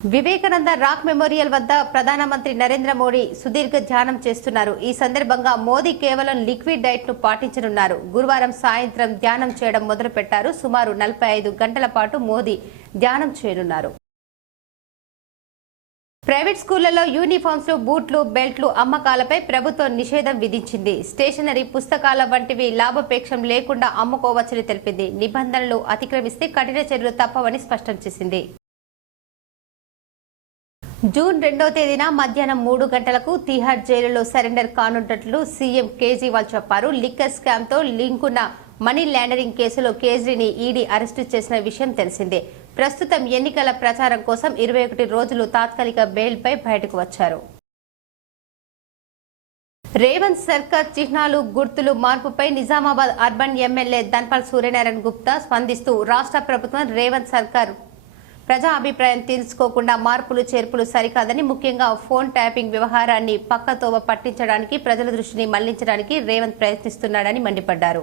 Vivekananda rock memorial వద్ద ప్రధానమంత్రి నరేంద్ర మోడీ సుదీర్ఘ ధ్యానం చేస్తున్నారు. ఈ సందర్భంగా మోదీ కేవలం లిక్విడ్ డైట్ ను పాటించనున్నారు. గురువారం సాయంత్రం ధ్యానం చేయడం మొదలుపెట్టారు. సుమారు 45 గంటల పాటు మోదీ ధ్యానం చేయనున్నారు. ప్రైవేట్ స్కూళ్లలో యూనిఫామ్స్, బూట్లు, బెల్ట్లు అమ్మకాలపై ప్రభుత్వం నిషేధం విధించింది. స్టేషనరీ, పుస్తకాల వంటివి లాభాపేక్షం లేకుండా అమ్ముకోవచ్చని తెలిపింది. నిబంధనలు అతిక్రమిస్తే కఠిన చర్యలు తప్పవని స్పష్టం చేసింది. జూన్ 2వ తేదీన మధ్యాహ్నం 3 గంటలకు తిహార్ జైలులో సరెండర్ కానున్నట్లు సీఎం కేజ్రీవాల్ చెప్పారు. లిక్కర్ స్కామ్ తో లింకున్న మనీ లాండరింగ్ కేసులో కేజ్రీని ఈడీ అరెస్టు చేసిన విషయం తెలిసిందే. ప్రస్తుతం ఎన్నికల ప్రచారం కోసం 21 రోజులు తాత్కాలిక బెయిల్పై బయటకు వచ్చారు. రేవంత్ సర్కార్ చిహ్నాలు, గుర్తులు మార్పుపై నిజామాబాద్ అర్బన్ ఎమ్మెల్యే ధన్పాల్ సూర్యనారాయణ గుప్తా స్పందిస్తూ రాష్ట్ర ప్రభుత్వం రేవంత్ సర్కార్ ప్రజా అభిప్రాయం తెలుసుకోకుండా మార్పులు చేర్పులు సరికాదని, ముఖ్యంగా ఫోన్ ట్యాపింగ్ వ్యవహారాన్ని పక్కతోవ పట్టించడానికి, ప్రజల దృష్టిని మళ్లించడానికి రేవంత్ ప్రయత్నిస్తున్నాడని మండిపడ్డారు.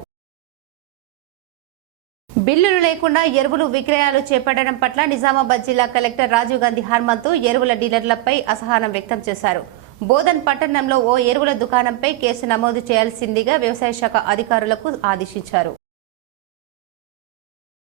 బిల్లులు లేకుండా ఎరువులు విక్రయాలు చేపట్టడం పట్ల నిజామాబాద్ జిల్లా కలెక్టర్ రాజీవ్ గాంధీ హర్మంత్ ఎరువుల డీలర్లపై అసహనం వ్యక్తం చేశారు. బోధన్ పట్టణంలో ఓ ఎరువుల దుకాణంపై కేసు నమోదు చేయాల్సిందిగా వ్యవసాయ శాఖ అధికారులకు ఆదేశించారు.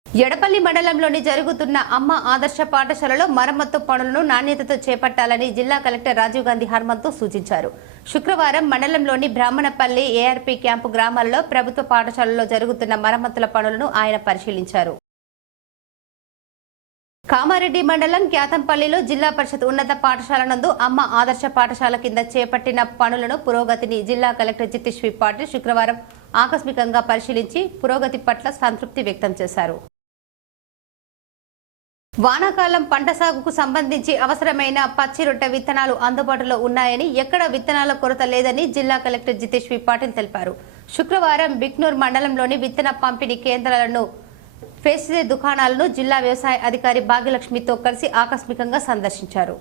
ఎడపల్లి మండలంలోని జరుగుతున్న అమ్మ ఆదర్శ పాఠశాలలో మరమ్మత్తు పనులను నాణ్యతతో చేపట్టాలని జిల్లా కలెక్టర్ రాజీవ్ గాంధీ హర్మంత్ సూచించారు. శుక్రవారం మండలంలోని బ్రాహ్మణపల్లి, ఏఆర్పీ క్యాంపు గ్రామాల్లో ప్రభుత్వ పాఠశాలలో జరుగుతున్న మరమ్మతుల పనులను ఆయన పరిశీలించారు. కామారెడ్డి మండలం క్యాతంపల్లిలో జిల్లా పరిషత్ ఉన్నత పాఠశాల నందు అమ్మ ఆదర్శ పాఠశాల కింద చేపట్టిన పనులను పురోగతిని జిల్లా కలెక్టర్ జితేశ్వరి పాటిల్ శుక్రవారం ఆకస్మికంగా పరిశీలించి పురోగతి పట్ల సంతృప్తి వ్యక్తం చేశారు. వానాకాలం పంట సాగుకు సంబంధించి అవసరమైన పచ్చి రొట్టె విత్తనాలు అందుబాటులో ఉన్నాయని, ఎక్కడ విత్తనాల కొరత లేదని జిల్లా కలెక్టర్ జితేశ్వరి పాటిల్ తెలిపారు. శుక్రవారం బిక్నూర్ మండలంలోని విత్తన పంపిణీ కేంద్రాలను, ఫెస్టివల్ దుకాణాలను జిల్లా వ్యవసాయ అధికారి భాగ్యలక్ష్మితో కలిసి ఆకస్మికంగా సందర్శించారు.